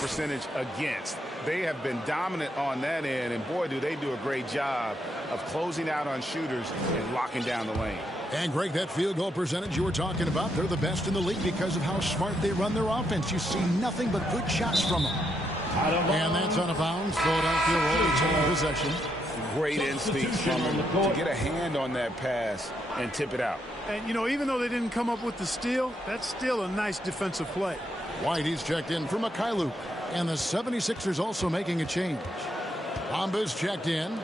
percentage against. They have been dominant on that end, and boy, do they do a great job of closing out on shooters and locking down the lane. And Greg, that field goal percentage you were talking about, they're the best in the league because of how smart they run their offense. You see nothing but good shots from them. And that's out of bounds. Philadelphia will retain possession. Great instincts from him to get a hand on that pass and tip it out. And, you know, even though they didn't come up with the steal, that's still a nice defensive play. White, he's checked in for Mikhailuk. And the 76ers also making a change. Bamba's checked in.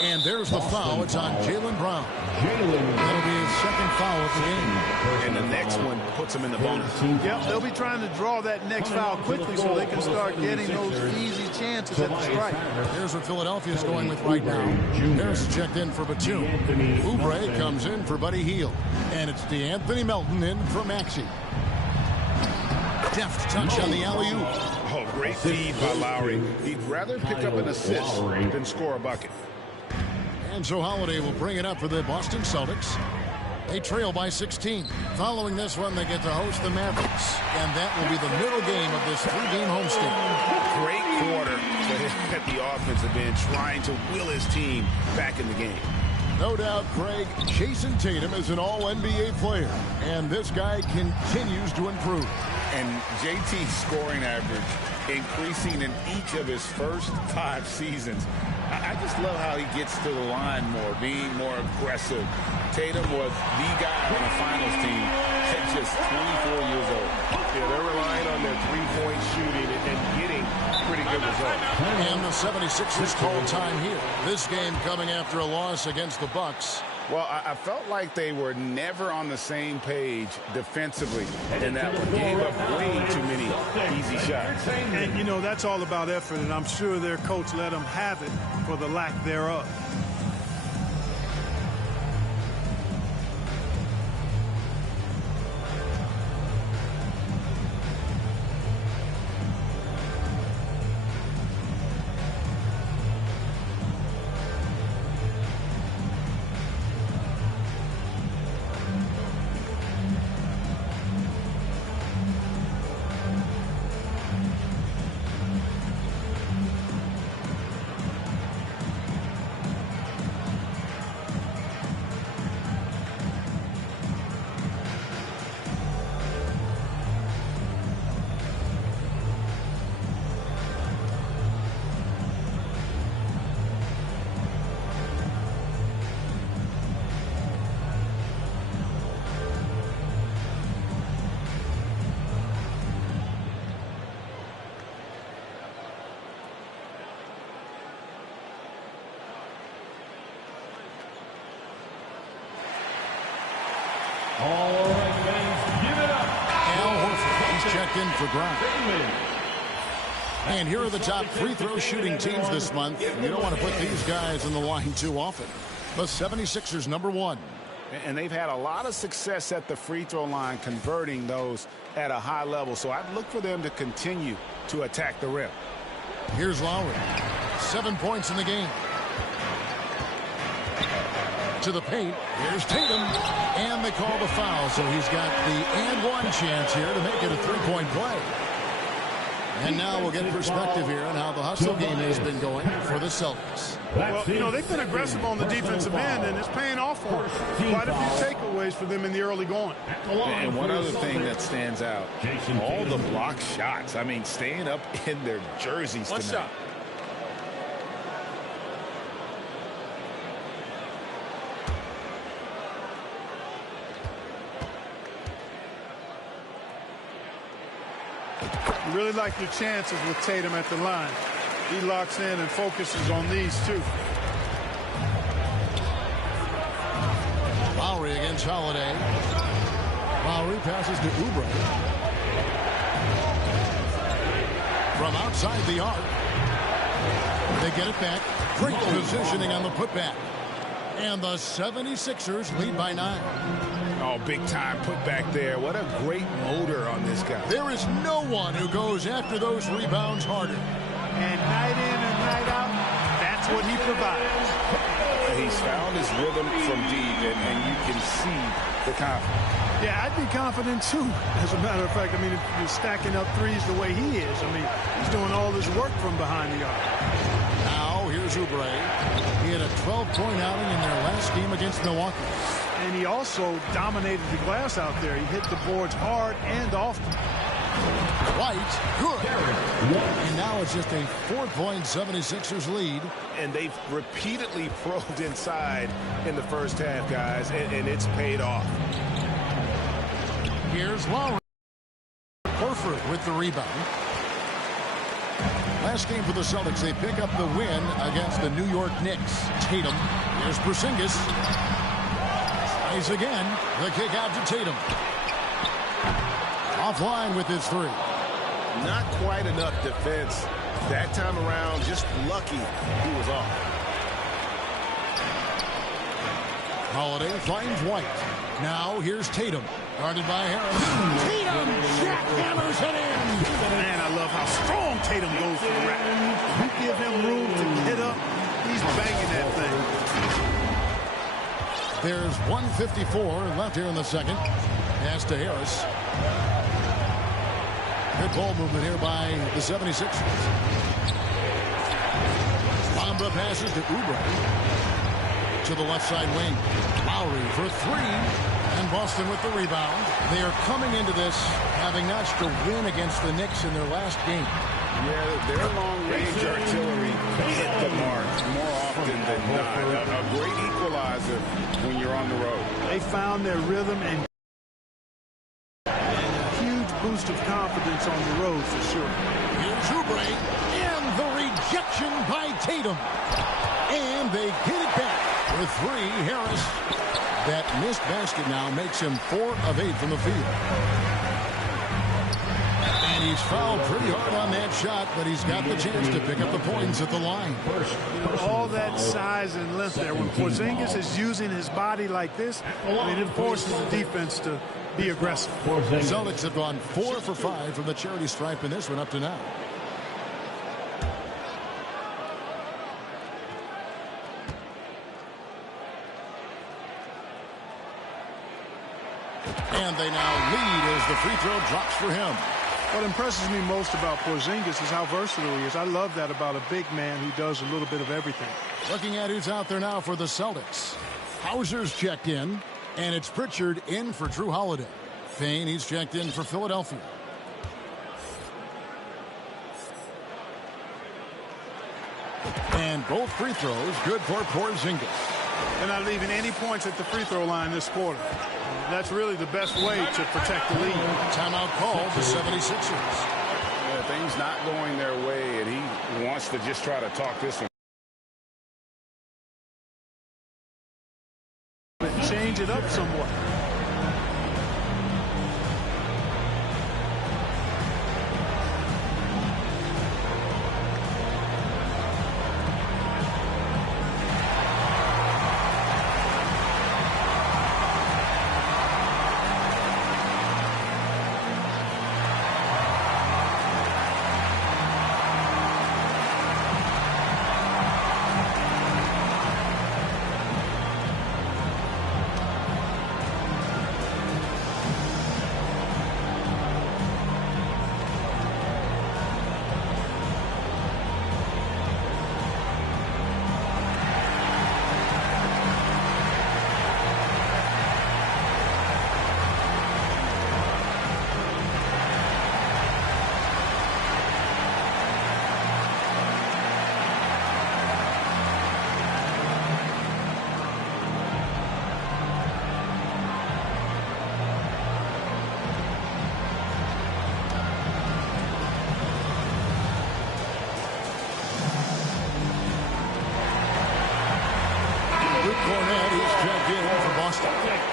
And there's the foul. It's on Jaylen Brown. That'll be his second foul of the game. And the next one puts him in the bonus. Yep, they'll be trying to draw that next foul quickly so they can start getting those easy chances at the strike. Here's what Philadelphia's going with right now. Harris checked in for Batum. Oubre comes in for Buddy Hield. And it's DeAnthony Melton in for Maxey. Deft touch on the alley-oop. Oh, great feed by Lowry. He'd rather pick up an assist than score a bucket. And so Holiday will bring it up for the Boston Celtics. They trail by 16. Following this one, they get to host the Mavericks. And that will be the middle game of this three-game homestand. Great quarter for him at the offensive end, trying to will his team back in the game. No doubt, Craig, Jason Tatum is an all-NBA player. And this guy continues to improve. And JT's scoring average increasing in each of his first 5 seasons. I just love how he gets to the line more, being more aggressive. Tatum was the guy on the finals team at just 24 years old. Yeah, they're relying on their three-point shooting and getting pretty good results. And the 76ers call time here. This game coming after a loss against the Bucks. Well, I felt like they were never on the same page defensively in that one. Gave up way too many easy shots. And, you know, that's all about effort, and I'm sure their coach let them have it for the lack thereof. All right, fans, give it up. Al Horford, he's checked in for Brown. And here are the top free throw shooting teams this month. You don't want to put these guys in the line too often. The 76ers, number 1. And they've had a lot of success at the free throw line, converting those at a high level. So I'd look for them to continue to attack the rim. Here's Lowry. 7 points in the game. To the paint. Here's Tatum. And they call the foul. So he's got the and one chance here to make it a three-point play. And now we'll get perspective here on how the hustle game has been going for the Celtics. Well, you know, they've been aggressive on the defensive end, and it's paying off for them. Quite a few takeaways for them in the early going. And one other thing that stands out, all the block shots. I mean, staying up in their jerseys tonight. Shot. You really like your chances with Tatum at the line. He locks in and focuses on these two. Lowry against Holiday. Lowry passes to Oubre. From outside the arc. They get it back. Great positioning on the putback. And the 76ers lead by 9. Oh, big time put back there. What a great motor on this guy. There is no one who goes after those rebounds harder. And night in and night out, that's what he provides. He He's found his rhythm from deep, and you can see the confidence. Yeah, I'd be confident too, as a matter of fact. I mean, if you're stacking up threes the way he is, I mean, he's doing all this work from behind the arc. Now, here's Oubre. He had a 12-point outing in their last game against Milwaukee. And he also dominated the glass out there. He hit the boards hard and often. White, good. And now it's just a 4-point 76ers lead. And they've repeatedly probed inside in the first half, guys, and it's paid off. Here's Lowry. Horford with the rebound. Last game for the Celtics, they pick up the win against the New York Knicks. Tatum. Here's Porzingis. Tries again. The kick out to Tatum. Offline with his three. Not quite enough defense that time around. Just lucky he was off. Holiday finds White. Now here's Tatum. Guarded by Harris. Tatum jackhammers it in. Man, I love how strong Tatum goes for the rack. You give him room to get up, he's banging that thing. There's 1:54 left here in the second. Pass to Harris. Good ball movement here by the 76ers. Bamba passes to Oubre. To the left side wing. Lowry for three. And Boston with the rebound. They are coming into this having notched a win against the Knicks in their last game. Yeah, their long-range artillery hit the mark more often than not. A great equalizer when you're on the road. They found their rhythm and a huge boost of confidence on the road for sure. Here's Oubre. And the rejection by Tatum. And they get it back with three. Harris. That missed basket now makes him 4 of 8 from the field. And he's fouled pretty hard on that shot, but he's got the chance to pick up the points at the line. All that size and length there. When Porzingis is using his body like this, I mean, it forces the defense to be aggressive. The Celtics have gone 4 for 5 from the charity stripe in this one up to now. And they now lead as the free throw drops for him. What impresses me most about Porzingis is how versatile he is. I love that about a big man who does a little bit of everything. Looking at who's out there now for the Celtics. Hauser's checked in, and it's Pritchard in for Drew Holiday. Payne, he's checked in for Philadelphia. And both free throws good for Porzingis. They're not leaving any points at the free throw line this quarter. That's really the best way to protect the lead. Timeout called the 76ers. Yeah, things not going their way, and he wants to just try to talk this one. Change it up somewhat.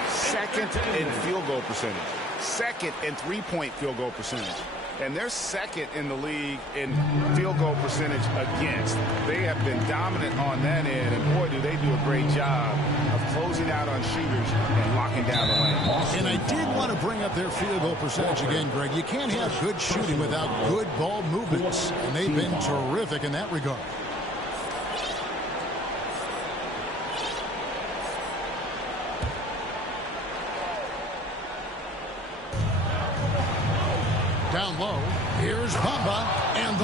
Second in field goal percentage. Second in three-point field goal percentage. And they're second in the league in field goal percentage against. They have been dominant on that end. And, boy, do they do a great job of closing out on shooters and locking down the lane. And I did want to bring up their field goal percentage again, Greg. You can't have good shooting without good ball movements. And they've been terrific in that regard. Down low. Here's Papa. And